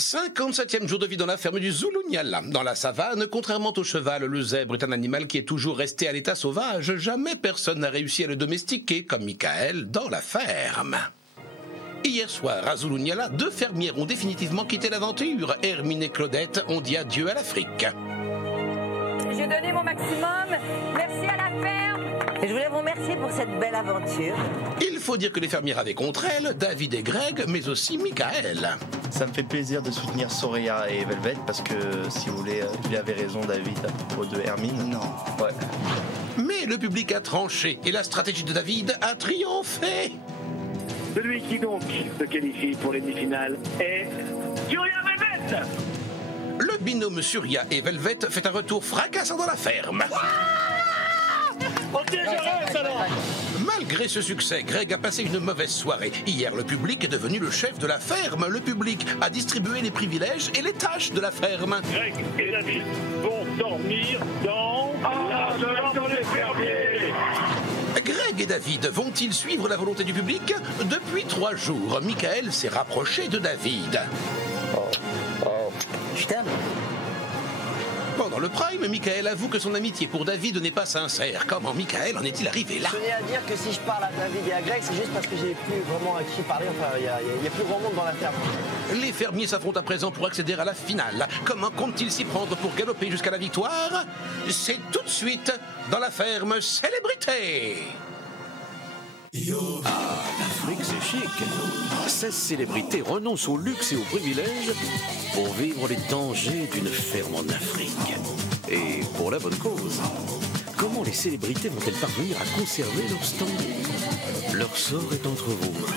57e jour de vie dans la ferme du Zulunyala. Dans la savane, contrairement au cheval, le zèbre est un animal qui est toujours resté à l'état sauvage. Jamais personne n'a réussi à le domestiquer, comme Michael, dans la ferme. Hier soir, à Zulunyala, deux fermières ont définitivement quitté l'aventure. Hermine et Claudette ont dit adieu à l'Afrique. J'ai donné mon maximum. Merci à la ferme. Et je voulais vous remercier pour cette belle aventure. Il faut dire que les fermières avaient contre elles David et Greg, mais aussi Michael. Ça me fait plaisir de soutenir Soraya et Velvet parce que, si vous voulez, il avait raison, David, à propos de Hermine. Non. Ouais. Mais le public a tranché et la stratégie de David a triomphé. Celui qui donc se qualifie pour les demi-finales est Surya Velvet. Le binôme Surya et Velvet fait un retour fracassant dans la ferme. Ok, j'arrête alors. Malgré ce succès, Greg a passé une mauvaise soirée. Hier, le public est devenu le chef de la ferme. Le public a distribué les privilèges et les tâches de la ferme. Greg et David vont dormir dans la chambre des fermiers. Greg et David vont-ils suivre la volonté du public? Depuis 3 jours, Michael s'est rapproché de David. Je t'aime. Pendant le prime, Michael avoue que son amitié pour David n'est pas sincère. Comment Michael en est-il arrivé là? Je tenais à dire que si je parle à David et à Greg, c'est juste parce que j'ai plus vraiment à qui parler. Enfin, il y a plus grand monde dans la ferme. Les fermiers s'affrontent à présent pour accéder à la finale. Comment comptent-ils s'y prendre pour galoper jusqu'à la victoire? C'est tout de suite dans la ferme Célébrité. Ah, l'Afrique c'est chic. 16 célébrités renoncent au luxe et aux privilèges pour vivre les dangers d'une ferme en Afrique. Et pour la bonne cause. Comment les célébrités vont-elles parvenir à conserver leur standing? Leur sort est entre vos mains.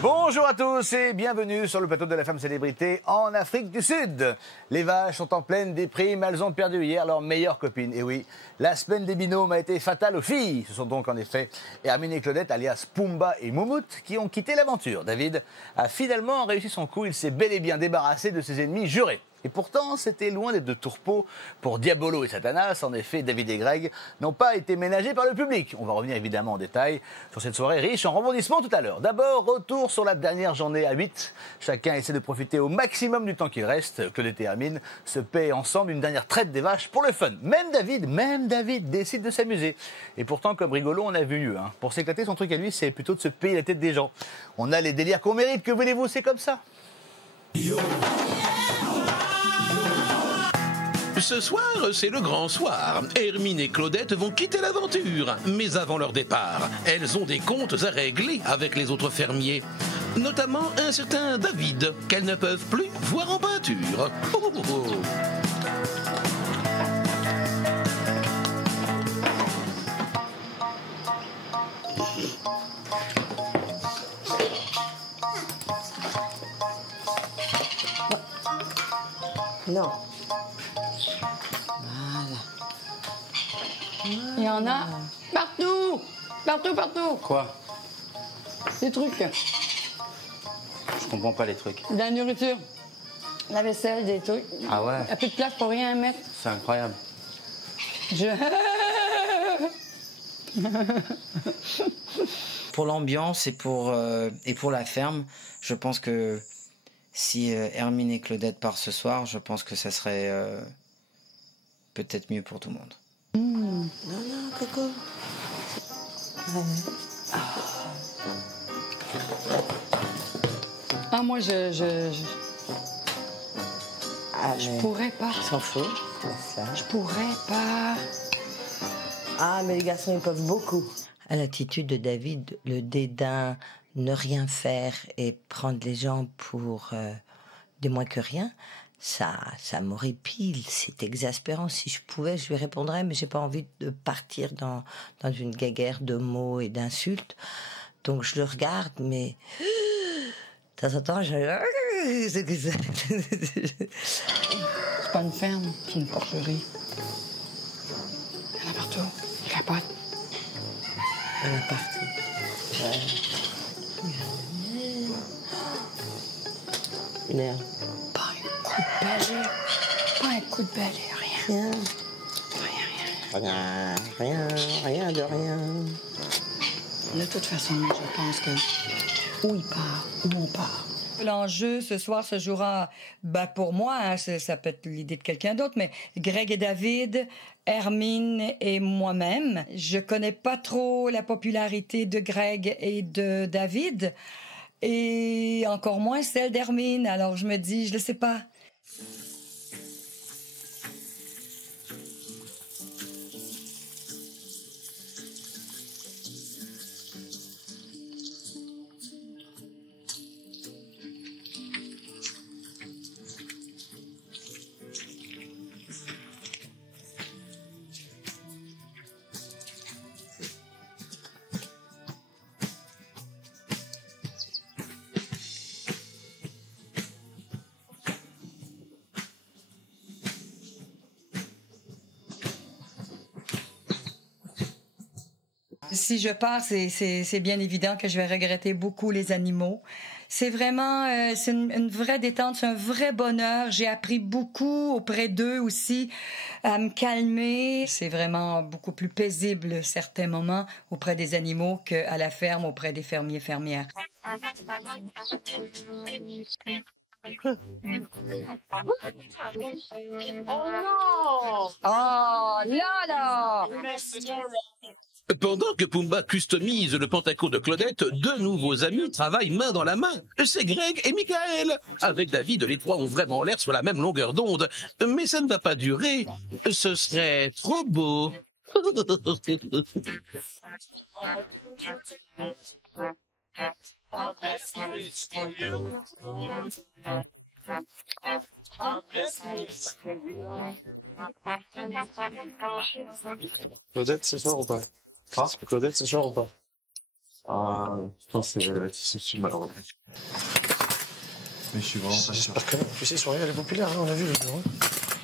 Bonjour à tous et bienvenue sur le plateau de la Femme Célébrité en Afrique du Sud. Les vaches sont en pleine déprime, elles ont perdu hier leur meilleure copine. Et oui, la semaine des binômes a été fatale aux filles. Ce sont donc en effet Hermine et Claudette, alias Pumba et Moumout, qui ont quitté l'aventure. David a finalement réussi son coup, il s'est bel et bien débarrassé de ses ennemis jurés. Et pourtant, c'était loin d'être de tourpeau pour Diabolo et Satanas. En effet, David et Greg n'ont pas été ménagés par le public. On va revenir évidemment en détail sur cette soirée riche en rebondissements tout à l'heure. D'abord, retour sur la dernière journée à 8. Chacun essaie de profiter au maximum du temps qu'il reste. Claudette et Hermine se paient ensemble une dernière traite des vaches pour le fun. Même David décide de s'amuser. Et pourtant, comme rigolo, on a vu mieux. Pour s'éclater, son truc à lui, c'est plutôt de se payer la tête des gens. On a les délires qu'on mérite, que voulez-vous, c'est comme ça. Ce soir, c'est le grand soir. Hermine et Claudette vont quitter l'aventure. Mais avant leur départ, elles ont des comptes à régler avec les autres fermiers. Notamment un certain David, qu'elles ne peuvent plus voir en peinture. Oh, oh, oh. Non. Il y en a partout. Partout. Quoi? Des trucs. Je comprends pas les trucs. De la nourriture. La vaisselle, des trucs. Ah ouais? Il n'y a plus de place pour rien à mettre. C'est incroyable. Pour l'ambiance et pour la ferme, je pense que si Hermine et Claudette partent ce soir, je pense que ça serait peut-être mieux pour tout le monde. Non, Coco. Ah, moi, je pourrais pas. Ils s'en fout, c'est ça. Je pourrais pas. Ah, mais les garçons, ils peuvent beaucoup. À l'attitude de David, le dédain, ne rien faire et prendre les gens pour de moins que rien, ça m'horripile, c'est exaspérant. Si je pouvais, je lui répondrais, mais j'ai pas envie de partir dans une guéguerre de mots et d'insultes. Donc je le regarde, mais de temps en temps, C'est pas une ferme, c'est une porcherie. Il y en a partout. Il capote. Il y en a partout. Ouais. Merde. Pas un coup de balai. Pas un coup de balai, rien. Rien de rien. De toute façon, je pense que où il part, où on part. L'enjeu ce soir se jouera, pour moi, hein, ça peut être l'idée de quelqu'un d'autre, mais Greg et David, Hermine et moi-même. Je connais pas trop la popularité de Greg et de David, et encore moins celle d'Hermine. Alors je me dis, je ne sais pas. Si je pars, c'est bien évident que je vais regretter beaucoup les animaux. C'est vraiment c'est une vraie détente, c'est un vrai bonheur. J'ai appris beaucoup auprès d'eux aussi à me calmer. C'est vraiment beaucoup plus paisible certains moments auprès des animaux qu'à la ferme auprès des fermiers fermières. Oh non! Oh là là! Pendant que Pumba customise le pantaco de Claudette, deux nouveaux amis travaillent main dans la main. C'est Greg et Michael. Avec David, les trois ont vraiment l'air sur la même longueur d'onde. Mais ça ne va pas durer. Ce serait trop beau. Claudette, ce soir ou pas? Claudette, ce soir ou pas? Je pense que c'est malheureux. Mais je suis vraiment pas sûr. J'espère que non. Tu sais, Soria, elle est populaire, hein, on a vu le bureau.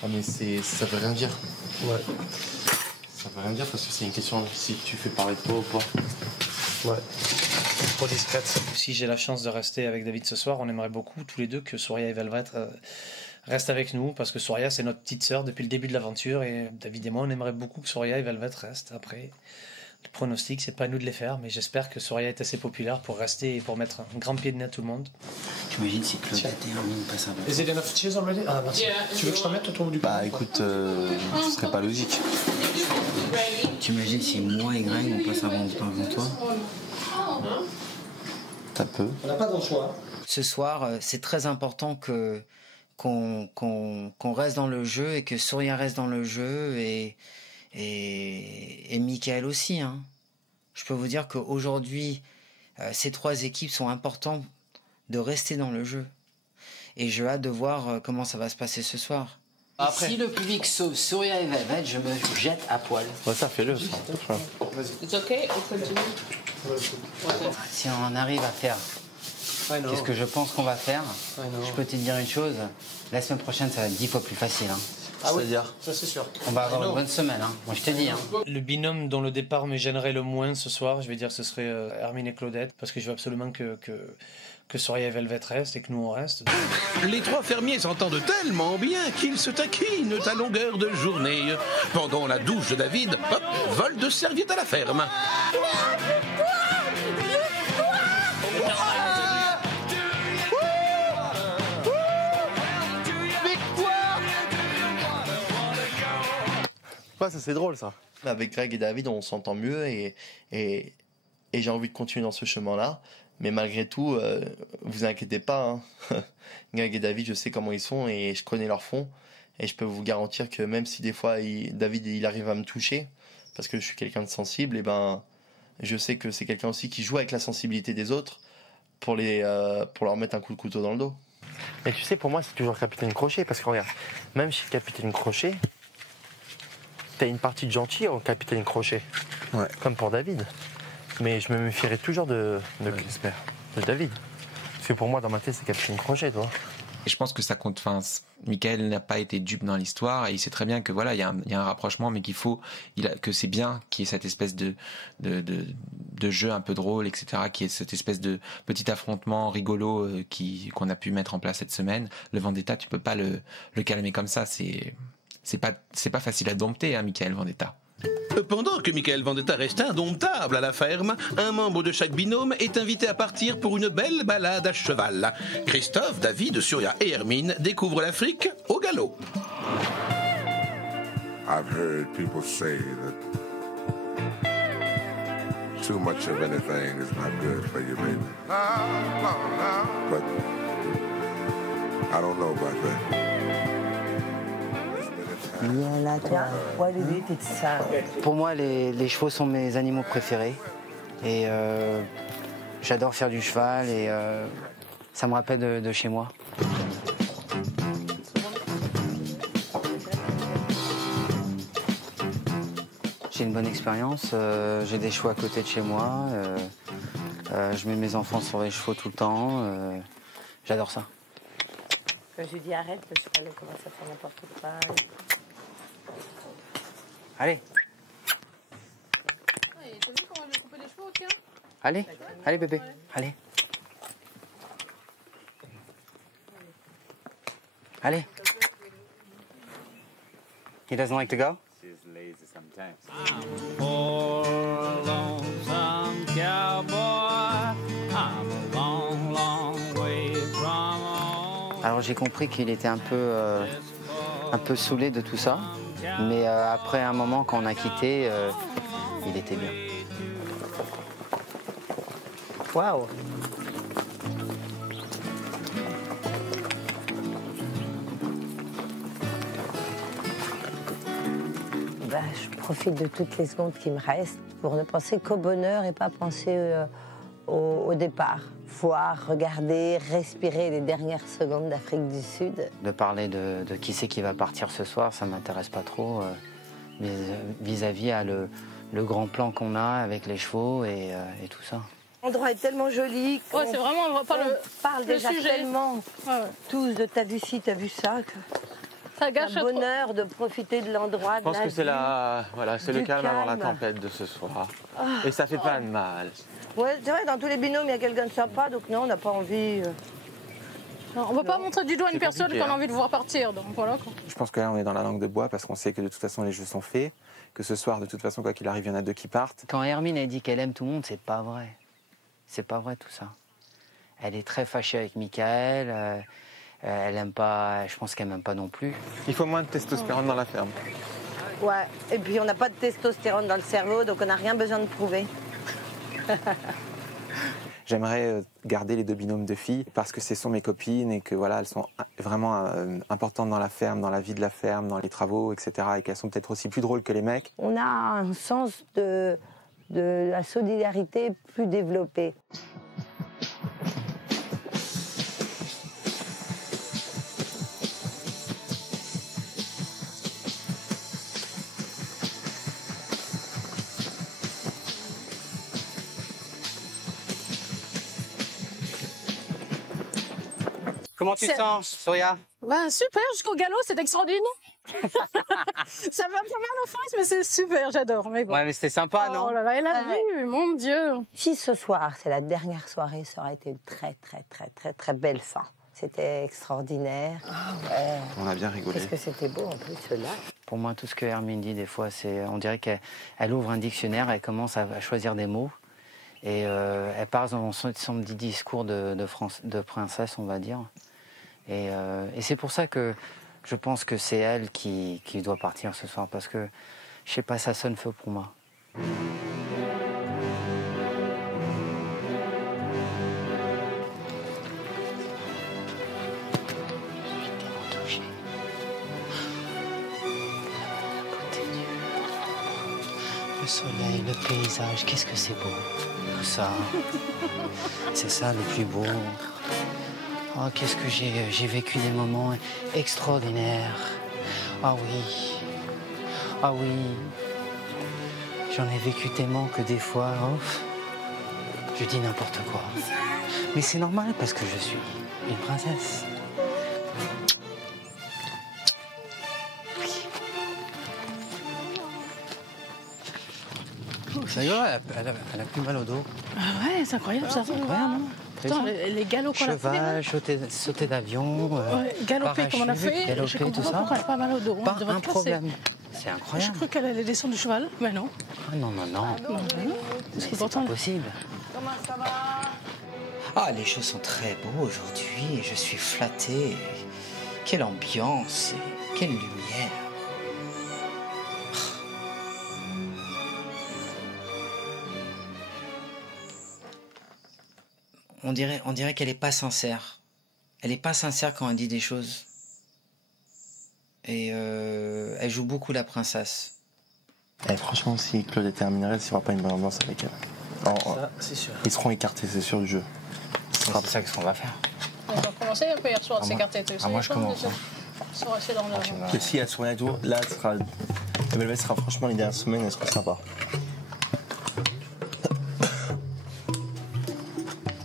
Ah, mais ça veut rien dire. Ouais. Ça veut rien dire parce que c'est une question si tu fais parler de toi ou pas. Ouais. Trop discrète. Si j'ai la chance de rester avec David ce soir, on aimerait beaucoup, tous les deux, que Soria et Velvet restent avec nous, parce que Soria, c'est notre petite sœur depuis le début de l'aventure, et David et moi, on aimerait beaucoup que Soria et Velvet restent. Après, le pronostic, c'est pas à nous de les faire, mais j'espère que Soria est assez populaire pour rester et pour mettre un grand pied de nez à tout le monde. Tu imagines si Claudette et Hermine passent avant. Is it enough cheese already? Ah, merci. Yeah. Tu veux que je t'en mette autour du Bah écoute, ce serait pas logique. Tu imagines si moi et Greg, on passe avant toi? T'as peu. On n'a pas d'autre choix. Ce soir, c'est très important qu'on reste dans le jeu et que Soria reste dans le jeu et Michael aussi. Hein. Je peux vous dire qu'aujourd'hui, ces trois équipes sont importantes de rester dans le jeu. Et j'ai hâte de voir comment ça va se passer ce soir. Après. Si le public sauve Soria et Velvet, je me jette à poil. Ouais, ça, fais-le. It's okay, it's continue. Si on arrive à faire qu'est-ce que je pense qu'on va faire, je peux te dire une chose, la semaine prochaine, ça va être 10 fois plus facile. Hein. Ah oui, ça c'est sûr. On va avoir une bonne semaine, hein. Moi je te dis. Hein. Le binôme dont le départ me gênerait le moins ce soir, je vais dire que ce serait Hermine et Claudette, parce que je veux absolument que Soria et Velvet restent et que nous on reste. Les trois fermiers s'entendent tellement bien qu'ils se taquinent à longueur de journée. Pendant la douche de David, hop, vol de serviette à la ferme. Ouais, ça c'est drôle ça. Avec Greg et David, on s'entend mieux et j'ai envie de continuer dans ce chemin-là. Mais malgré tout, vous inquiétez pas. Hein. Greg et David, je sais comment ils sont et je connais leur fond. Et je peux vous garantir que même si des fois David il arrive à me toucher, parce que je suis quelqu'un de sensible, et ben je sais que c'est quelqu'un aussi qui joue avec la sensibilité des autres pour leur mettre un coup de couteau dans le dos. Mais tu sais, pour moi, c'est toujours Capitaine Crochet. Parce que regarde, même chez Capitaine Crochet, t'as une partie de gentil en Capitaine Crochet. Ouais. Comme pour David. Mais je me méfierais toujours de David. Parce que pour moi, dans ma tête, c'est Capitaine Crochet, toi. Et je pense que ça compte. Enfin, Michael n'a pas été dupe dans l'histoire et il sait très bien que voilà, il y a un rapprochement, mais que c'est bien qu'il y ait cette espèce de jeu un peu drôle, etc., qui est cette espèce de petit affrontement rigolo qu'on a pu mettre en place cette semaine. Le Vendetta, tu peux pas le calmer comme ça. C'est pas facile à dompter, hein, Michael Vendetta. Pendant que Michael Vendetta reste indomptable à la ferme, un membre de chaque binôme est invité à partir pour une belle balade à cheval. Christophe, David, Surya et Hermine découvrent l'Afrique au galop. I've heard people say that too much of anything is not good for you, baby. But I don't know about that. Pour moi, les chevaux sont mes animaux préférés. Et j'adore faire du cheval et ça me rappelle de chez moi. J'ai une bonne expérience, j'ai des chevaux à côté de chez moi, je mets mes enfants sur les chevaux tout le temps, j'adore ça. Quand je lui dis arrête, le cheval commence à faire n'importe quoi. Allez. T'as vu comment je vais couper les chevaux, tiens? Allez, allez bébé, allez. Allez. He doesn't like to go? She's lazy sometimes. Alors j'ai compris qu'il était un peu saoulé de tout ça, mais après un moment quand on a quitté, il était bien. Waouh! Je profite de toutes les secondes qui me restent pour ne penser qu'au bonheur et pas penser au départ. Voir, regarder, respirer les dernières secondes d'Afrique du Sud. De parler de qui c'est qui va partir ce soir, ça ne m'intéresse pas trop. Vis-à-vis à le grand plan qu'on a avec les chevaux et tout ça. L'endroit est tellement joli. Ouais, c'est vraiment, on parle déjà sujet. tellement tous de t'as vu ci, t'as vu ça. Ça gâche le bonheur de profiter de l'endroit. Je pense que c'est le calme avant la tempête de ce soir. Et ça fait pas de mal. Ouais, c'est vrai, dans tous les binômes, il y a quelqu'un de sympa, donc non, on n'a pas envie. Non, on ne peut pas montrer du doigt une personne qu'on a envie de voir partir, donc voilà quoi. Je pense que là, on est dans la langue de bois parce qu'on sait que de toute façon, les jeux sont faits, que ce soir, de toute façon, quoi qu'il arrive, il y en a deux qui partent. Quand Hermine a dit qu'elle aime tout le monde, c'est pas vrai. C'est pas vrai tout ça. Elle est très fâchée avec Michael. Elle aime pas, je pense qu'elle m'aime pas non plus. Il faut moins de testostérone dans la ferme. Ouais, et puis on n'a pas de testostérone dans le cerveau, donc on n'a rien besoin de prouver. J'aimerais garder les deux binômes de filles parce que ce sont mes copines et que voilà, elles sont vraiment importantes dans la ferme, dans la vie de la ferme, dans les travaux, etc. Et qu'elles sont peut-être aussi plus drôles que les mecs. On a un sens de la solidarité plus développé. Comment tu te sens, Surya? Ben, super, jusqu'au galop, c'est extraordinaire. Ça va pas mal aux fesses, mais c'est super, j'adore. Mais bon. Ouais, mais c'était sympa, non? Oh là là, elle a vu, mon Dieu. Si ce soir, c'est la dernière soirée, ça aurait été une très, très, très, très, très belle fin. C'était extraordinaire. On a bien rigolé. Qu'est-ce que c'était beau, en plus, cela. Pour moi, tout ce que Hermine dit, des fois, on dirait qu'elle ouvre un dictionnaire, elle commence à choisir des mots. Et elle part dans son petit discours de princesse, on va dire. Et c'est pour ça que je pense que c'est elle qui doit partir ce soir, parce que, je sais pas, ça sonne feu pour moi. Le soleil, le paysage, qu'est-ce que c'est beau. Tout ça, c'est ça le plus beau. Oh, qu'est-ce que j'ai vécu des moments extraordinaires. Ah oui. Ah oui. J'en ai vécu tellement que des fois, oh, je dis n'importe quoi. Mais c'est normal parce que je suis une princesse. Ça y est, elle a plus mal au dos. Ah ouais, c'est incroyable ça. C'est incroyable, hein. Pourtant, les galops qu'on a fait. Là. Sauter d'avion, galoper comme on a fait, je comprends pas pourquoi elle n'a pas mal au dos. Pas un problème. C'est incroyable. Je crois qu'elle allait descendre du cheval, mais non. Ah non, non, non. C'est pas possible. Comment ça va? Ah, les choses sont très beaux aujourd'hui et je suis flatté. Quelle ambiance et quelle lumière. On dirait qu'elle n'est pas sincère. Elle n'est pas sincère quand elle dit des choses. Et elle joue beaucoup la princesse. Et franchement, si Claudette terminerait, il n'y aura pas une bonne ambiance avec elle. Ça, c'est sûr. Ils seront écartés, c'est sûr, du jeu. C'est ça qu'on va faire. Ils ont commencé un peu hier soir à s'écarter. Moi, je commence. Ils sont restés dans le... Que si elle sourire et tout, là, la Belvette sera franchement les dernières semaines, elle sera sympa.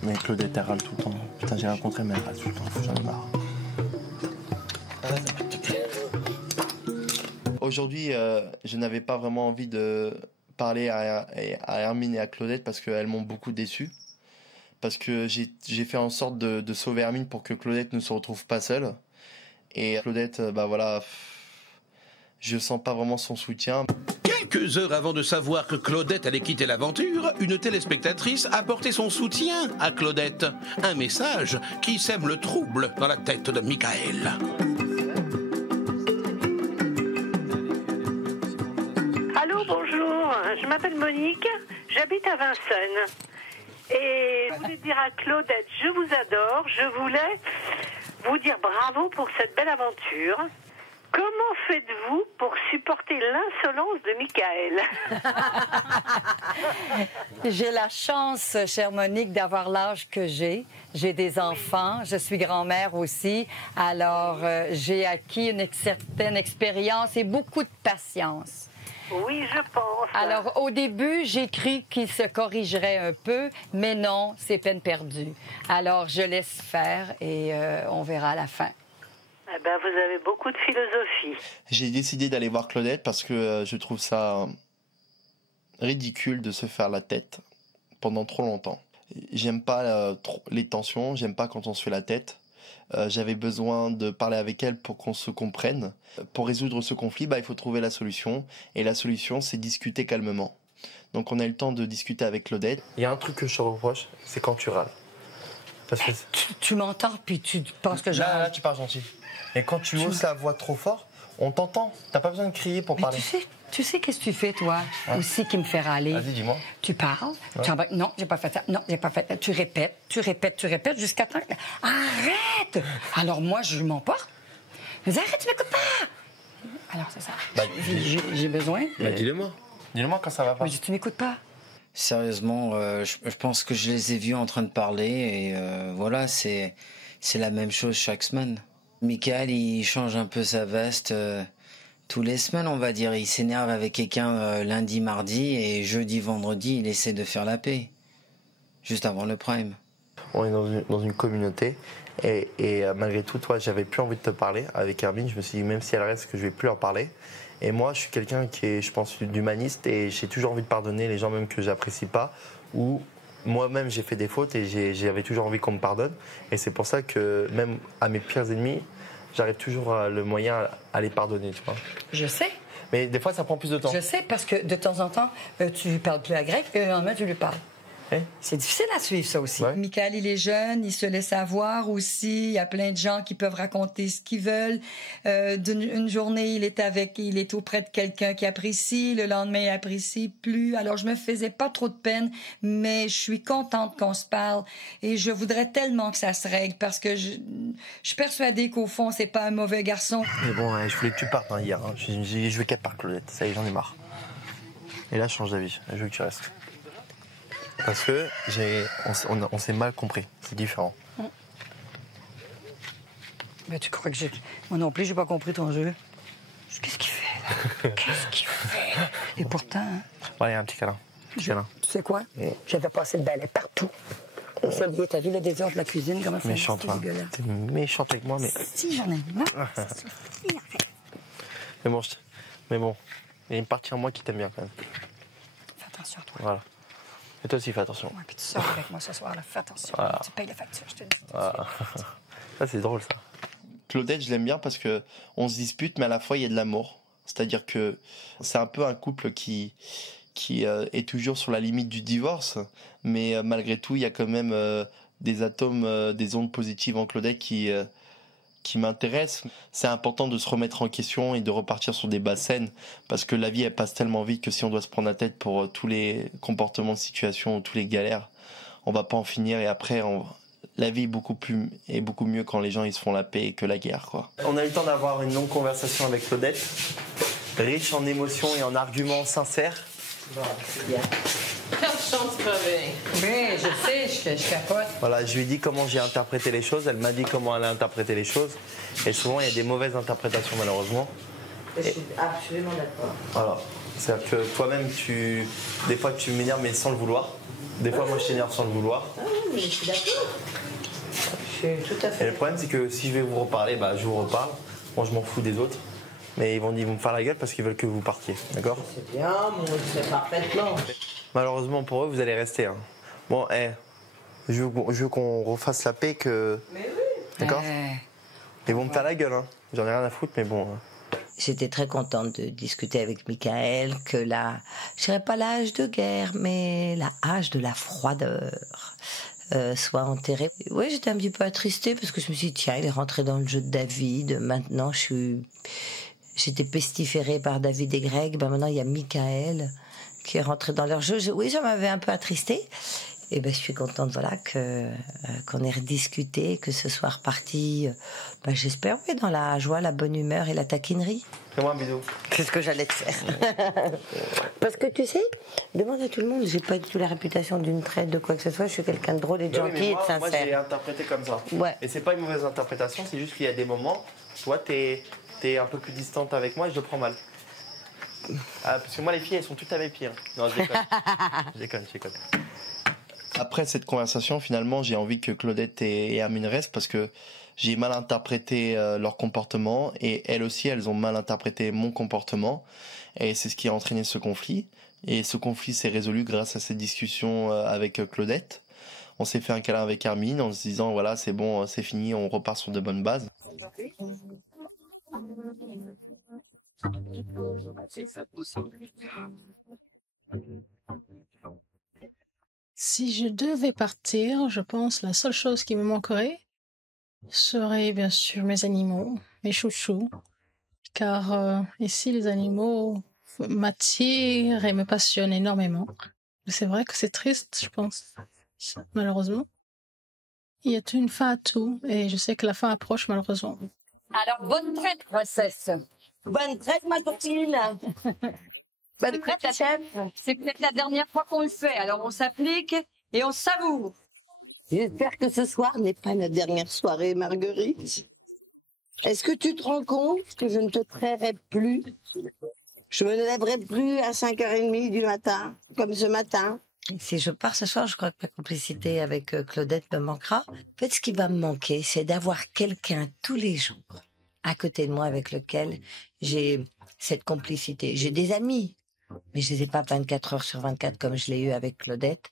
Mais Claudette, elle râle tout le temps. Putain, j'ai rencontré, mais elle râle tout le temps. J'en ai marre. Aujourd'hui, je n'avais pas vraiment envie de parler à Hermine et à Claudette parce qu'elles m'ont beaucoup déçu. Parce que j'ai fait en sorte de sauver Hermine pour que Claudette ne se retrouve pas seule. Et Claudette, bah voilà, je sens pas vraiment son soutien. Quelques heures avant de savoir que Claudette allait quitter l'aventure, une téléspectatrice a apporté son soutien à Claudette. Un message qui sème le trouble dans la tête de Michael. Allô, bonjour, je m'appelle Monique, j'habite à Vincennes. Et je voulais dire à Claudette, je vous adore, je voulais vous dire bravo pour cette belle aventure. Comment faites-vous pour supporter l'insolence de Michael? J'ai la chance, chère Monique, d'avoir l'âge que j'ai. J'ai des enfants, je suis grand-mère aussi. Alors, j'ai acquis une certaine expérience et beaucoup de patience. Oui, je pense. Alors, au début, j'ai cru qu'il se corrigerait un peu, mais non, c'est peine perdue. Alors, je laisse faire et on verra à la fin. Eh ben, vous avez beaucoup de philosophie. J'ai décidé d'aller voir Claudette parce que je trouve ça ridicule de se faire la tête pendant trop longtemps. J'aime pas les tensions, j'aime pas quand on se fait la tête. J'avais besoin de parler avec elle pour qu'on se comprenne. Pour résoudre ce conflit, il faut trouver la solution. Et la solution, c'est discuter calmement. Donc on a eu le temps de discuter avec Claudette. Il y a un truc que je te reproche, c'est quand tu râles. Parce que tu m'entends, puis tu penses que je râle. Là, tu parles gentil. Et quand tu hausses la voix trop fort, on t'entend. T'as pas besoin de crier pour parler. Tu sais qu'est-ce que tu fais, toi, aussi, qui me fait râler? Vas-y, dis-moi. Tu parles, tu embarques, non, j'ai pas fait ça, non, j'ai pas fait ça. Tu répètes, jusqu'à temps que... Arrête! Alors moi, je m'emporte. Je dis, arrête, tu m'écoutes pas! Alors, c'est ça. J'ai besoin... dis-le-moi. Dis-le-moi quand ça va pas. Mais tu m'écoutes pas. Sérieusement, je pense que je les ai vus en train de parler et voilà, c'est la même chose chaque semaine. Michael, il change un peu sa veste... tous les semaines, on va dire. Il s'énerve avec quelqu'un lundi, mardi, et jeudi, vendredi, il essaie de faire la paix. Juste avant le prime. On est dans une communauté, et malgré tout, toi, j'avais plus envie de te parler avec Hermine. Je me suis dit, même si elle reste, que je vais plus leur parler. Et moi, je suis quelqu'un qui est, je pense, d'humaniste, et j'ai toujours envie de pardonner les gens même que j'apprécie pas, ou moi-même, j'ai fait des fautes, et j'avais toujours envie qu'on me pardonne. Et c'est pour ça que, même à mes pires ennemis, j'arrive toujours le moyen à les pardonner, tu vois. Je sais. Mais des fois, ça prend plus de temps. Je sais, parce que de temps en temps, tu lui parles plus à Greg, et le lendemain, tu lui parles. C'est difficile à suivre, ça aussi. Ouais. Michael, il est jeune, il se laisse avoir aussi. Il y a plein de gens qui peuvent raconter ce qu'ils veulent. Une journée, il est auprès de quelqu'un qu'il apprécie. Le lendemain, il apprécie plus. Alors, je me faisais pas trop de peine, mais je suis contente qu'on se parle. Et je voudrais tellement que ça se règle parce que je suis persuadée qu'au fond, c'est pas un mauvais garçon. Mais bon, je voulais que tu partes hier. Je veux qu'elle parte, Claudette. Ça y est, j'en ai marre. Et là, je change d'avis. Je veux que tu restes. Parce que on s'est mal compris, c'est différent. Mais tu crois que j'ai... Moi non plus, j'ai pas compris ton jeu. Qu'est-ce qu'il fait, là? Qu'est-ce qu'il fait? Et pourtant... Ouais, un petit câlin. Tu sais quoi? J'avais passé le balai partout. Olivier, t'as vu le désordre de la cuisine? Comment ça? Méchante, toi. T'es méchante avec moi, mais... Si, j'en ai marre. mais bon, il y a une partie en moi qui t'aime bien, quand même. Fais attention, toi. Voilà. Et toi aussi, fais attention. Ouais, puis tu sors avec moi ce soir, là. Fais attention. Voilà. Tu payes les factures, je te dis. Voilà. Ça, c'est drôle, ça. Claudette, je l'aime bien parce que on se dispute, mais à la fois, il y a de l'amour. C'est-à-dire que c'est un peu un couple qui est toujours sur la limite du divorce, mais malgré tout, il y a quand même des atomes, des ondes positives en Claudette qui m'intéressent. C'est important de se remettre en question et de repartir sur des bases saines, parce que la vie, elle passe tellement vite que si on doit se prendre la tête pour tous les comportements de situation ou tous les galères, on va pas en finir, et après, la vie est beaucoup mieux quand les gens ils se font la paix que la guerre, quoi. On a eu le temps d'avoir une longue conversation avec Claudette, riche en émotions et en arguments sincères. Bon, c'est bien. Quelle chance, crever. Oui, je sais, je capote. Voilà, je lui ai dit comment j'ai interprété les choses, elle m'a dit comment elle a interprété les choses, et souvent il y a des mauvaises interprétations malheureusement. Je suis absolument d'accord. Voilà, c'est-à-dire que toi-même, des fois tu m'énerves mais sans le vouloir, des fois moi je t'énerve sans le vouloir. Ah oui, mais je suis d'accord. Je suis tout à fait. Et le problème c'est que si je vais vous reparler, bah je vous reparle, moi je m'en fous des autres. Mais ils vont me faire la gueule parce qu'ils veulent que vous partiez, d'accord? C'est bien, moi, je sais parfaitement. Malheureusement pour eux, vous allez rester. Hein. Bon, je veux qu'on refasse la paix que... Mais oui. D'accord? Ils vont me faire la gueule, hein. J'en ai rien à foutre, mais bon... J'étais très contente de discuter avec Michael que je dirais pas l'âge de guerre, mais la hache de la froideur soit enterrée. Oui, j'étais un petit peu attristée parce que je me suis dit, tiens, il est rentré dans le jeu de David. Maintenant, j'étais pestiférée par David et Greg. Ben maintenant, il y a Michael qui est rentré dans leur jeu. Oui, ça m'avait un peu attristée. Et ben, je suis contente, voilà, qu'on ait rediscuté, que ce soit reparti, j'espère, oui, dans la joie, la bonne humeur et la taquinerie. Fais-moi un bisou. C'est ce que j'allais te faire. Parce que tu sais, demande à tout le monde, j'ai pas du tout la réputation d'une traite de quoi que ce soit, je suis quelqu'un de drôle et de gentil et de sincère. Moi, j'ai interprété comme ça. Ouais. Et c'est pas une mauvaise interprétation, c'est juste qu'il y a des moments, toi, t'es un peu plus distante avec moi et je le prends mal. Parce que moi, les filles, elles sont toutes à mes pieds. Hein. Non, je déconne. je déconne. Après cette conversation, finalement, j'ai envie que Claudette et Hermine restent parce que j'ai mal interprété leur comportement et elles aussi, elles ont mal interprété mon comportement. Et c'est ce qui a entraîné ce conflit. Et ce conflit s'est résolu grâce à cette discussion avec Claudette. On s'est fait un câlin avec Hermine en se disant, voilà, c'est bon, c'est fini, on repart sur de bonnes bases. Si je devais partir, je pense la seule chose qui me manquerait serait bien sûr mes animaux, mes chouchous, car ici les animaux m'attirent et me passionnent énormément. C'est vrai que c'est triste, je pense, malheureusement. Il y a une fin à tout et je sais que la fin approche malheureusement. Alors, bonne traite, princesse. Bonne traite, ma copine. Bonne traite, chef. C'est peut-être la dernière fois qu'on le fait, alors on s'applique et on savoure. J'espère que ce soir n'est pas notre dernière soirée, Marguerite. Est-ce que tu te rends compte que je ne te trairai plus? Je me lèverai plus à 5h30 du matin, comme ce matin. Si je pars ce soir, je crois que ma complicité avec Claudette me manquera. En fait, ce qui va me manquer, c'est d'avoir quelqu'un tous les jours à côté de moi avec lequel j'ai cette complicité. J'ai des amis, mais je les ai pas 24 heures sur 24 comme je l'ai eu avec Claudette.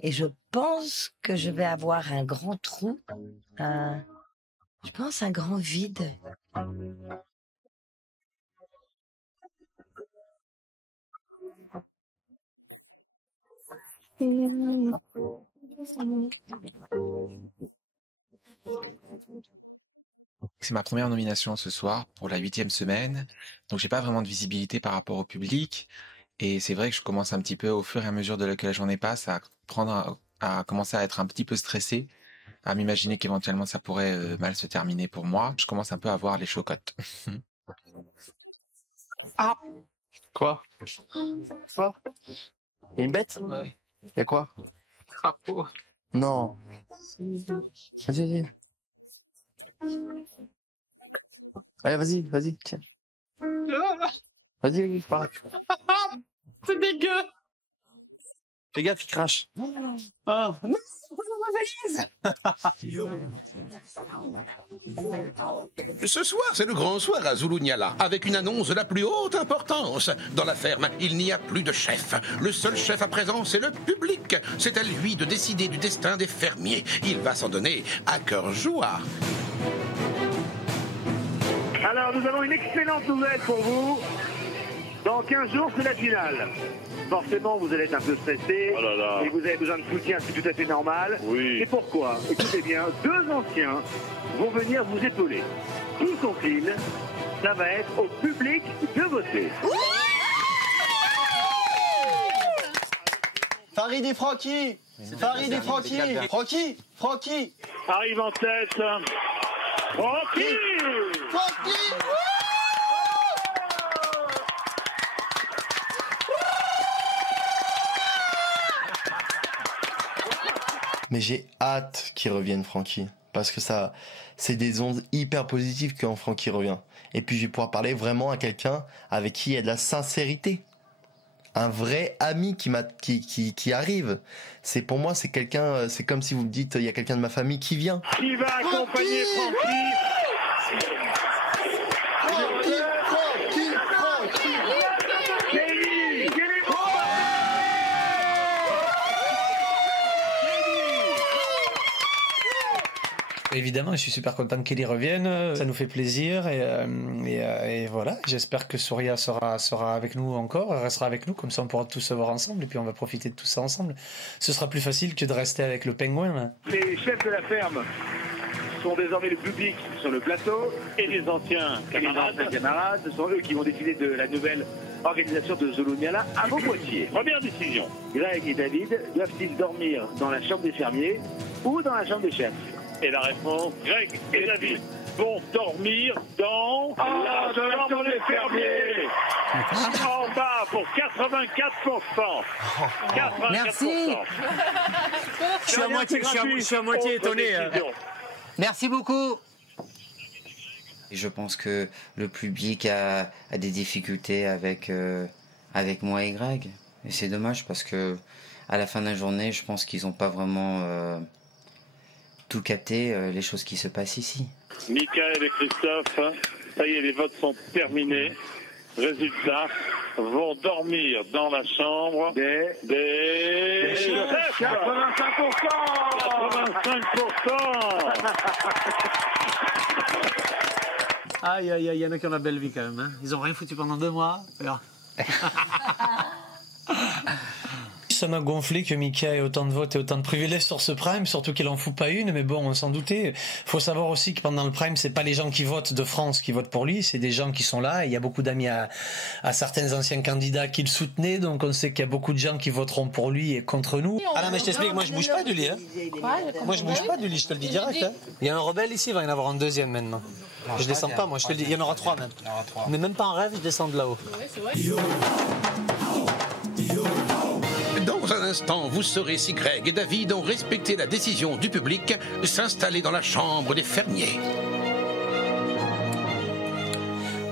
Et je pense que je vais avoir un grand trou, un grand vide. C'est ma première nomination ce soir pour la 8e semaine, donc j'ai pas vraiment de visibilité par rapport au public. Et c'est vrai que je commence un petit peu, au fur et à mesure de que la journée passe, à commencer à être un petit peu stressé, à m'imaginer qu'éventuellement ça pourrait mal se terminer pour moi. Je commence un peu à voir les chocottes. Ah. Quoi? Quoi? Il y a une bête? Ouais. Il y a quoi? Crapaud. Non. Vas-y. Allez, vas-y, tiens. Vas-y, pars. C'est dégueu. Fais gaffe, il crache. Ah, non, Ce soir, c'est le grand soir à Zulunyala, avec une annonce de la plus haute importance. Dans la ferme, il n'y a plus de chef. Le seul chef à présent, c'est le public. C'est à lui de décider du destin des fermiers. Il va s'en donner à cœur joie. Alors, nous avons une excellente nouvelle pour vous. Dans 15 jours, c'est la finale. Forcément, vous allez être un peu stressé et vous avez besoin de soutien, c'est tout à fait normal. Oui. Et pourquoi? Écoutez bien, 2 anciens vont venir vous épauler. Qui sont-ils? Ça va être au public de voter. Farid et Francky. Farid et Francky. Francky. Arrive en tête. Francky. Mais j'ai hâte qu'il revienne, Francky. Parce que ça, c'est des ondes hyper positives quand Francky revient. Et puis je vais pouvoir parler vraiment à quelqu'un avec qui il y a de la sincérité. Un vrai ami qui arrive. C'est pour moi, c'est quelqu'un, c'est comme si vous me dites, il y a quelqu'un de ma famille qui vient. Qui va accompagner Francky? Évidemment, je suis super content que Kelly revienne. Ça nous fait plaisir et voilà. J'espère que Souria sera avec nous encore, restera avec nous, comme ça on pourra tous se voir ensemble et puis on va profiter de tout ça ensemble. Ce sera plus facile que de rester avec le pingouin là. Les chefs de la ferme sont désormais le public sur le plateau et les anciens camarades. Ce sont eux qui vont décider de la nouvelle organisation de Zulunyala à vos Poitiers. Première décision. Greg et David doivent-ils dormir dans la chambre des fermiers ou dans la chambre des chefs? Et la réponse, Greg et David vont dormir dans la chambre des fermiers. En bas pour 84%. 84%. Merci. Je suis à moitié étonné. Merci beaucoup. Et je pense que le public a des difficultés avec moi et Greg. Et c'est dommage parce que à la fin de la journée, je pense qu'ils n'ont pas vraiment tout capté les choses qui se passent ici. Michael et Christophe, ça y est, les votes sont terminés. Résultat, vont dormir dans la chambre des 85%. 85%. Aïe, il y en a qui ont la belle vie quand même. Hein. Ils ont rien foutu pendant 2 mois. Ça m'a gonflé que Mika ait autant de votes et autant de privilèges sur ce prime, surtout qu'il en fout pas une, mais bon, on s'en doutait. Faut savoir aussi que pendant le prime, c'est pas les gens qui votent de France qui votent pour lui, c'est des gens qui sont là, et il y a beaucoup d'amis à certains anciens candidats qui le soutenaient, donc on sait qu'il y a beaucoup de gens qui voteront pour lui et contre nous. Ah non, mais je t'explique, moi je bouge pas du lit. Hein. Moi je bouge pas du lit, je te le dis direct. Hein. Il y a un rebelle ici, il va y en avoir un deuxième maintenant. Non, je descends pas, moi je te le dis, il y en aura 3 même. Mais même pas en rêve, je descends de là-haut. Dans un instant, vous saurez si Greg et David ont respecté la décision du public, s'installer dans la chambre des fermiers.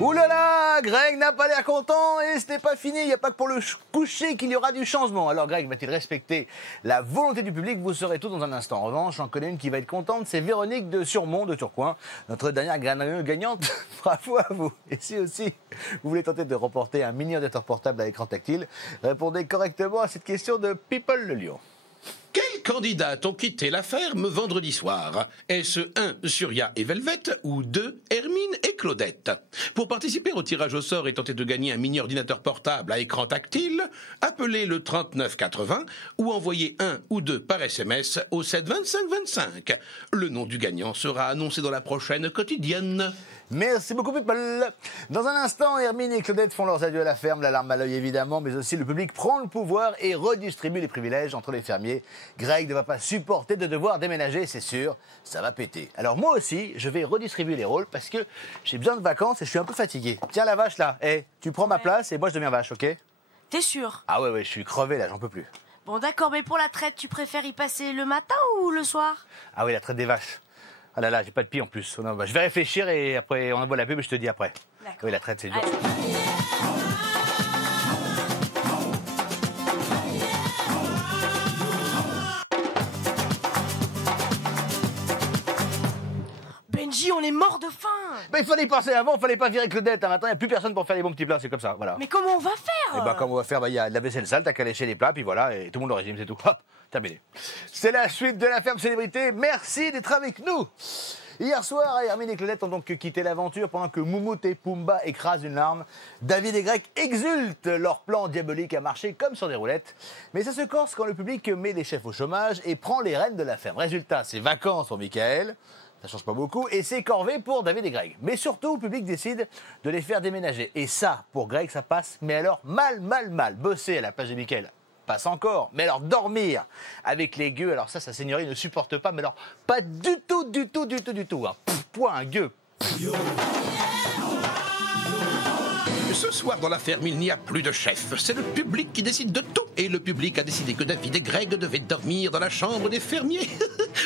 Ouh là là, Greg n'a pas l'air content et ce n'est pas fini. Il n'y a pas que pour le coucher qu'il y aura du changement. Alors Greg va-t-il respecter la volonté du public? Vous saurez tout dans un instant. En revanche, j'en connais une qui va être contente, c'est Véronique de Surmont, de Tourcoing, notre dernière gagnante. Bravo à vous. Et si aussi vous voulez tenter de remporter un mini ordinateur portable à écran tactile, répondez correctement à cette question de People le Lion. Quels candidats ont quitté la ferme vendredi soir? Est-ce 1, Surya et Velvet, ou 2, Hermine et Claudette? Pour participer au tirage au sort et tenter de gagner un mini-ordinateur portable à écran tactile, appelez le 3980 ou envoyez 1 ou 2 par SMS au 7 25 25. Le nom du gagnant sera annoncé dans la prochaine quotidienne. Merci beaucoup, People. Dans un instant, Hermine et Claudette font leurs adieux à la ferme, l'alarme à l'œil évidemment, mais aussi le public prend le pouvoir et redistribue les privilèges entre les fermiers. Greg ne va pas supporter de devoir déménager, c'est sûr, ça va péter. Alors moi aussi, je vais redistribuer les rôles parce que j'ai besoin de vacances et je suis un peu fatigué. Tiens la vache là, tu prends ma place et moi je deviens vache, ok? T'es sûr? Ah ouais, je suis crevé là, j'en peux plus. Bon d'accord, mais pour la traite, tu préfères y passer le matin ou le soir? Ah oui, la traite des vaches. Ah là là, j'ai pas de pied en plus. Non, bah, je vais réfléchir et après on envoie la pub et je te dis après. Oui, la traite, c'est dur. Benji, on est mort de faim. Mais il fallait y penser avant, il fallait pas virer Claudette. Hein. Maintenant, il n'y a plus personne pour faire les bons petits plats, c'est comme ça. Voilà. Mais comment on va faire? Et bah, comme on va faire, il y a de la vaisselle sale, t'as qu'à lécher les plats, puis voilà, et tout le monde au régime, c'est tout. Hop, terminé. C'est la suite de la ferme célébrité. Merci d'être avec nous. Hier soir, Hermine et Claudette ont donc quitté l'aventure pendant que Moumout et Pumba écrasent une larme. David et Greg exultent. Leur plan diabolique a marché comme sur des roulettes. Mais ça se corse quand le public met les chefs au chômage et prend les rênes de la ferme. Résultat, c'est vacances pour Michael. Ça change pas beaucoup. Et c'est corvée pour David et Greg. Mais surtout, le public décide de les faire déménager. Et ça, pour Greg, ça passe. Mais alors, mal. Bosser à la place de Michael passe encore. Mais alors, dormir avec les gueux, alors ça, sa seigneurie ne supporte pas. Mais alors, pas du tout. Hein. Point, gueux. Ce soir, dans la ferme, il n'y a plus de chef. C'est le public qui décide de tout. Et le public a décidé que David et Greg devaient dormir dans la chambre des fermiers.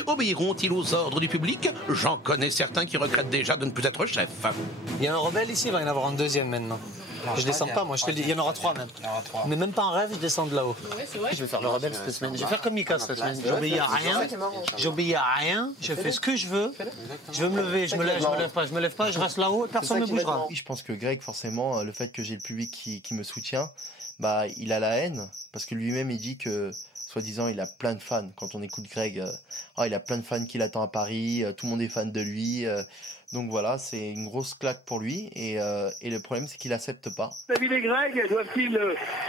Obéiront-ils aux ordres du public? J'en connais certains qui regrettent déjà de ne plus être chef. Il y a un rebelle ici, il va y en avoir un deuxième maintenant. Je descends pas, moi je te le dis, il y en aura 3 même. Mais même pas en rêve, je descends de là-haut. Je vais faire le rebelle cette semaine. Je vais faire comme Mika cette semaine. J'obéis à rien, je fais ce que je veux. Je veux me lever, je me lève pas, je reste là-haut, personne ne bougera. Je pense que Greg, forcément, le fait que j'ai le public qui me soutient, bah, il a la haine, parce que lui-même il dit que, soi-disant, il a plein de fans. Quand on écoute Greg, il a plein de fans qui l'attendent à Paris, tout le monde est fan de lui. Donc voilà, c'est une grosse claque pour lui. Et le problème, c'est qu'il n'accepte pas. David et Greg doivent-ils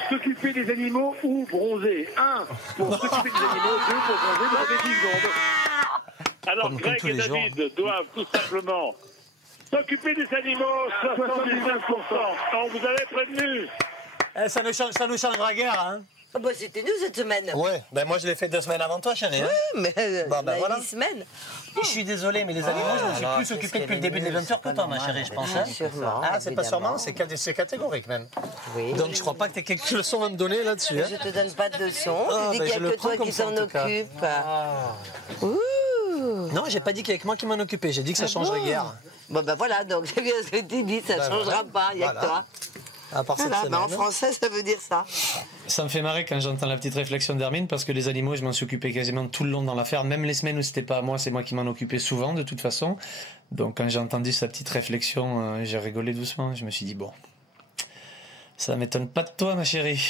s'occuper des animaux ou bronzer? 1 pour s'occuper des animaux, 2 pour bronzer. Vous avez 10 secondes. Alors Greg et David doivent tout simplement s'occuper des animaux, 79%. On vous avait prévenu. Ça nous changera guère, hein. Oh bah c'était nous cette semaine. Ouais, ben moi je l'ai fait 2 semaines avant toi, chérie. Oui, mais voilà. 10 semaines. Je suis désolé, mais les animaux, je me suis plus occupé depuis le début de l'aventure que toi, ma chérie, je pense. Sûrement. Ah, c'est pas sûrement, c'est catégorique même. Oui. Donc je crois pas que tu aies quelques leçons à me donner là-dessus. Je te donne pas de leçons. Tu dis qu'il n'y a que toi qui t'en occupe. Non, j'ai pas dit qu'il y avait que moi qui m'en occupais, j'ai dit que ça changerait guère. Bon ben voilà, donc c'est bien ce que tu dis, ça changera pas, il n'y a que toi. À part cette semaine. En français, ça veut dire ça. Ça me fait marrer quand j'entends la petite réflexion d'Hermine, parce que les animaux, je m'en suis occupé quasiment tout le long dans la ferme, même les semaines où c'était pas à moi, c'est moi qui m'en occupais souvent, de toute façon. Donc quand j'ai entendu sa petite réflexion, j'ai rigolé doucement, je me suis dit, bon, ça m'étonne pas de toi, ma chérie.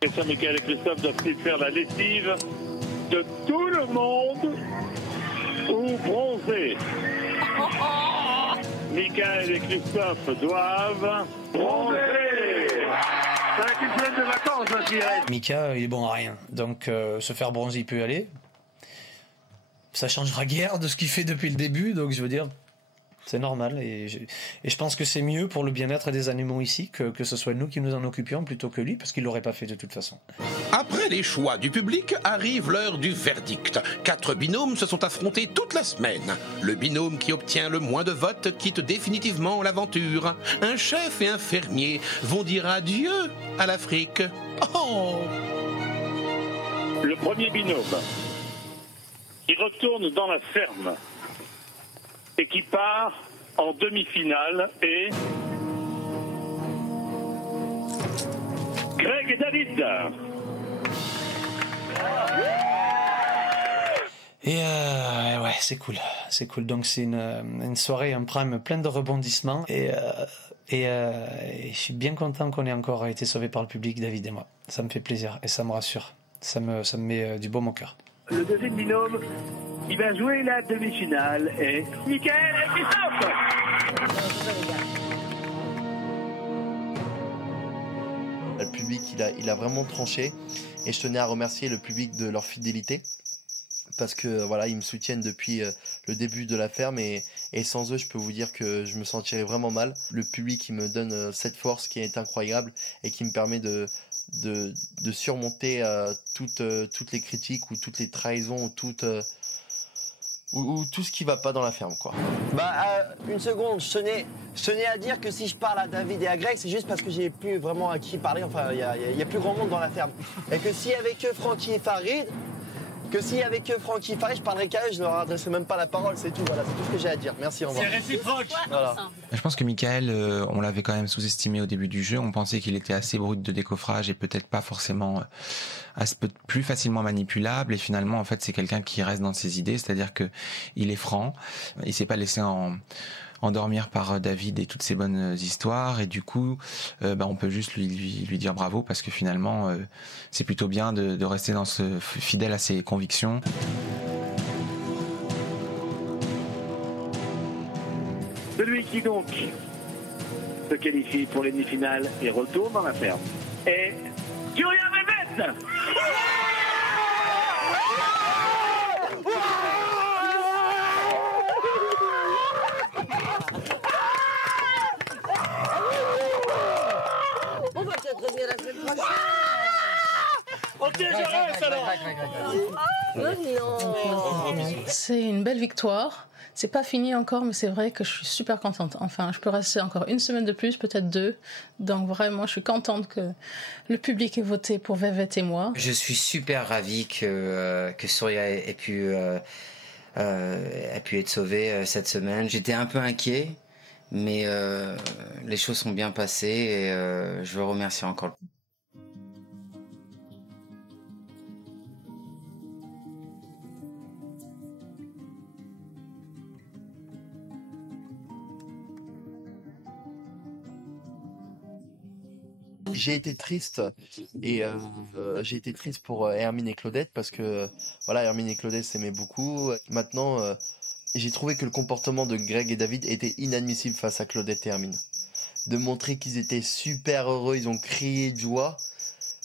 Christian, Michael et Christophe doivent-ils faire la lessive de tout le monde ou bronzer? Michael et Christophe doivent bronzer. C'est une semaine de vacances, je dirais. Mika, il est bon à rien. Donc, se faire bronzer, il peut y aller. Ça changera guère de ce qu'il fait depuis le début. Donc, je veux dire, c'est normal. Et je pense que c'est mieux pour le bien-être des animaux ici que ce soit nous qui nous en occupions plutôt que lui, parce qu'il ne l'aurait pas fait de toute façon. Après les choix du public, arrive l'heure du verdict. 4 binômes se sont affrontés toute la semaine. Le binôme qui obtient le moins de votes quitte définitivement l'aventure. Un chef et un fermier vont dire adieu à l'Afrique. Oh! Le premier binôme, qui retourne dans la ferme et qui part en demi-finale est Greg et David. Et ouais, c'est cool. Donc c'est une soirée en prime pleine de rebondissements. Et je suis bien content qu'on ait encore été sauvés par le public, David et moi. Ça me fait plaisir et ça me rassure. Ça me met du baume au cœur. Le deuxième binôme qui va jouer la demi-finale est Michael et Christophe. Le public, il a vraiment tranché. Et je tenais à remercier le public de leur fidélité. Parce que voilà, ils me soutiennent depuis le début de la ferme et sans eux, je peux vous dire que je me sentirais vraiment mal. Le public qui me donne cette force qui est incroyable et qui me permet de surmonter toutes les critiques ou toutes les trahisons ou tout ce qui va pas dans la ferme, quoi. Une seconde, je tenais à dire que si je parle à David et à Greg, c'est juste parce que j'ai plus vraiment à qui parler, enfin il y a plus grand monde dans la ferme. Et que si avec Francky et Farid, que si avec Francky Faye, je parlerai qu'à eux, je ne leur adresserai même pas la parole, c'est tout. Voilà, c'est tout ce que j'ai à dire. Merci, au revoir. C'est réciproque. Voilà. Je pense que Michael, on l'avait quand même sous-estimé au début du jeu. On pensait qu'il était assez brut de décoffrage et peut-être pas forcément plus facilement manipulable. Et finalement, en fait, c'est quelqu'un qui reste dans ses idées, c'est-à-dire que il est franc. Il s'est pas laissé endormir par David et toutes ses bonnes histoires, et du coup on peut juste lui dire bravo, parce que finalement c'est plutôt bien de rester fidèle à ses convictions. Celui qui donc se qualifie pour les demi-finales et retourne dans la ferme est Surya Velvet. On va peut-être revenir la semaine prochaine. Ok, j'arrête alors. Non. C'est une belle victoire. C'est pas fini encore, mais c'est vrai que je suis super contente. Enfin, je peux rester encore une semaine de plus, peut-être 2. Donc vraiment, je suis contente que le public ait voté pour Velvet et moi. Je suis super ravie que Surya ait pu être sauvée cette semaine. J'étais un peu inquiet, mais les choses sont bien passées et je veux remercier encore. J'ai été triste et j'ai été triste pour Hermine et Claudette parce que voilà, Hermine et Claudette s'aimaient beaucoup. Maintenant, j'ai trouvé que le comportement de Greg et David était inadmissible face à Claudette et Hermine. De montrer qu'ils étaient super heureux, ils ont crié de joie,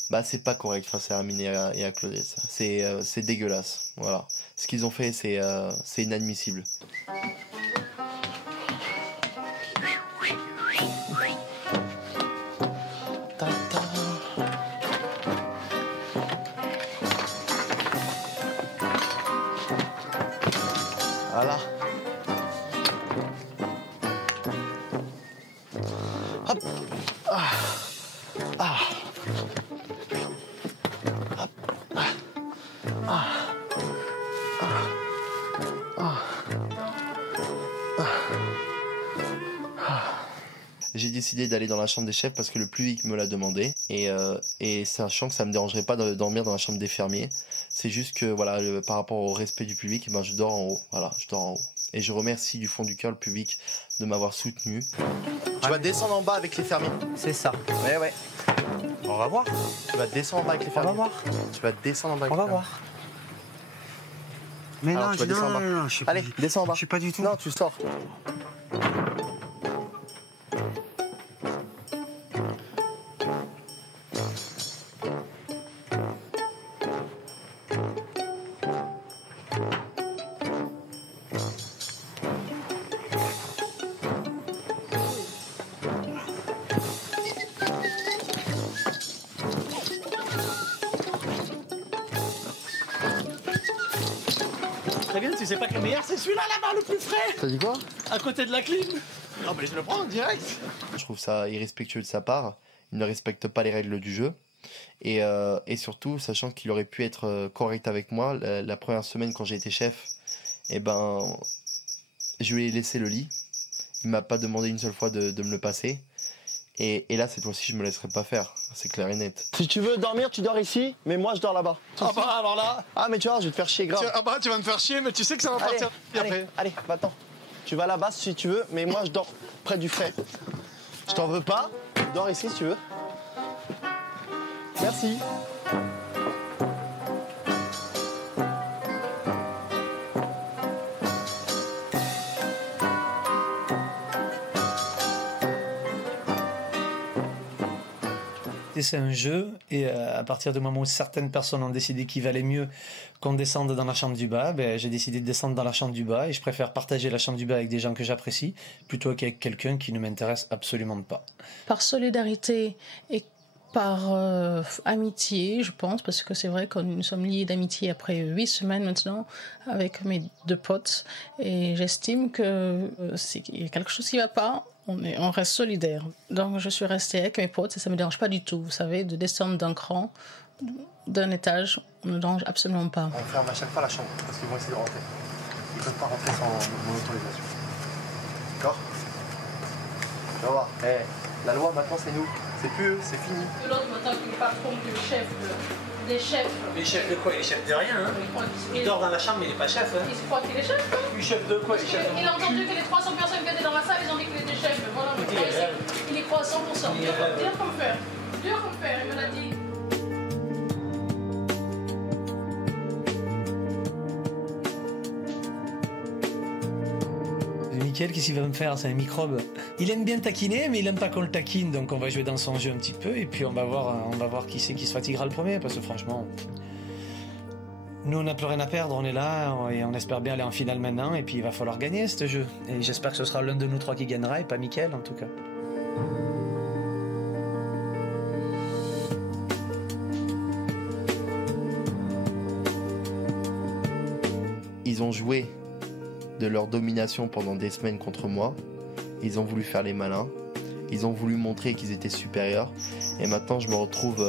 bah c'est pas correct face à Hermine et à Claudette. C'est dégueulasse. Voilà, ce qu'ils ont fait, c'est inadmissible. Voilà. Hop. Ah. Ah. Hop. Ah. Ah. Ah. Ah. J'ai décidé d'aller dans la chambre des chefs parce que le public me l'a demandé et sachant que ça me dérangerait pas de dormir dans la chambre des fermiers. C'est juste que voilà, par rapport au respect du public, ben, je dors en haut. Voilà, je dors en haut. Et je remercie du fond du cœur le public de m'avoir soutenu. Tu vas descendre en bas avec les fermiers. C'est ça. Ouais, ouais. On va voir. Tu vas descendre en bas avec les fermiers. On va voir. Tu vas descendre en bas avec On les va fermiers. voir. Mais alors, non, tu vas descendre en bas. non, je suis pas Allez, descends en bas. Je suis pas du tout. Non, tu sors. Très bien, tu sais pas que le meilleur c'est celui-là là-bas, le plus frais. T'as dit quoi? À côté de la clim. Non mais je le prends en direct. Je trouve ça irrespectueux de sa part. Il ne respecte pas les règles du jeu. Et surtout, sachant qu'il aurait pu être correct avec moi, la première semaine quand j'ai été chef, eh ben, je lui ai laissé le lit. Il m'a pas demandé une seule fois de me le passer. Et là, cette fois-ci, je me laisserai pas faire. C'est clair et net. Si tu veux dormir, tu dors ici, mais moi je dors là-bas. Ah bah alors là. Ah mais tu vois, je vais te faire chier grave. Ah bah tu vas me faire chier, mais tu sais que ça va partir après. Allez, va-t'en. Tu vas là-bas si tu veux, mais moi je dors près du frais. Je t'en veux pas, dors ici si tu veux. Merci. C'est un jeu et à partir du moment où certaines personnes ont décidé qu'il valait mieux qu'on descende dans la chambre du bas, ben, j'ai décidé de descendre dans la chambre du bas et je préfère partager la chambre du bas avec des gens que j'apprécie plutôt qu'avec quelqu'un qui ne m'intéresse absolument pas. Par solidarité et par amitié, je pense, parce que c'est vrai que nous sommes liés d'amitié après 8 semaines maintenant avec mes 2 potes et j'estime que il y a quelque chose qui ne va pas. On reste solidaires. Donc je suis restée avec mes potes et ça ne me dérange pas du tout, vous savez, de descendre d'un cran d'un étage, on ne dérange absolument pas. On ferme à chaque fois la chambre parce qu'ils vont essayer de rentrer. Ils ne peuvent pas rentrer sans mon autorisation. D'accord? Tu vas voir. La loi maintenant c'est nous. C'est plus eux, c'est fini. L'autre maintenant que le patron, que le chef, des chefs. Les chefs de quoi? Il est chef de rien. Hein. Il dort dans la chambre mais il n'est pas chef. Hein. Il croit qu'il est chef. Hein. Il est chef de quoi? Il a entendu que les 300 personnes qui étaient dans la salle, ils ont dit qu'il était chef. Voilà, il y croit à 100%. Dur comme fer. Dur comme fer, il me l'a dit. Mickaël, qu'est-ce qu'il va me faire? C'est un microbe. Il aime bien taquiner, mais il aime pas qu'on le taquine, donc on va jouer dans son jeu un petit peu, et puis on va voir qui c'est qui se fatiguera le premier, parce que franchement, nous on n'a plus rien à perdre, on est là, et on espère bien aller en finale maintenant, et puis il va falloir gagner ce jeu. Et j'espère que ce sera l'un de nous trois qui gagnera, et pas Mickaël en tout cas. Ils ont joué de leur domination pendant des semaines contre moi. Ils ont voulu faire les malins. Ils ont voulu montrer qu'ils étaient supérieurs. Et maintenant, je me retrouve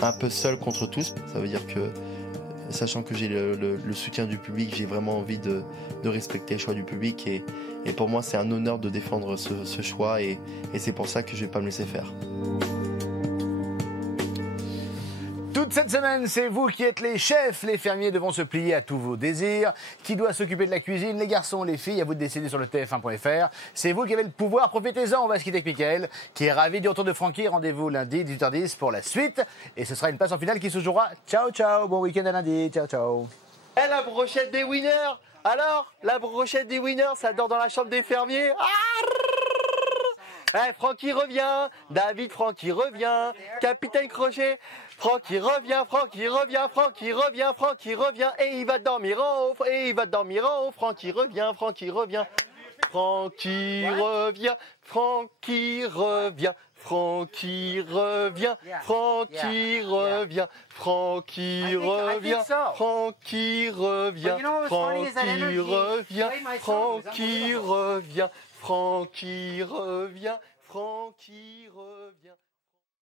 un peu seul contre tous. Ça veut dire que, sachant que j'ai le soutien du public, j'ai vraiment envie de respecter le choix du public. Et pour moi, c'est un honneur de défendre ce choix. Et c'est pour ça que je ne vais pas me laisser faire. Toute cette semaine, c'est vous qui êtes les chefs. Les fermiers devront se plier à tous vos désirs. Qui doit s'occuper de la cuisine? Les garçons, les filles? À vous de décider sur le TF1.fr. C'est vous qui avez le pouvoir. Profitez-en. On va se quitter avec Mickaël, qui est ravi du retour de Francky. Rendez-vous lundi, 18h10 pour la suite. Et ce sera une place en finale qui se jouera. Ciao, ciao. Bon week-end à lundi. Ciao, ciao. Eh, la brochette des winners! Alors, la brochette des winners, ça dort dans la chambre des fermiers? Francky revient, David, Francky revient, Capitaine Crochet, Francky revient, Francky revient, Francky revient, Francky revient, et il va dormir en haut, et il va dormir en haut, Francky revient, Francky revient, Francky revient, Francky revient, Francky revient, Francky revient, Francky revient, Francky revient, Francky revient, Francky revient, Francky revient, Francky revient.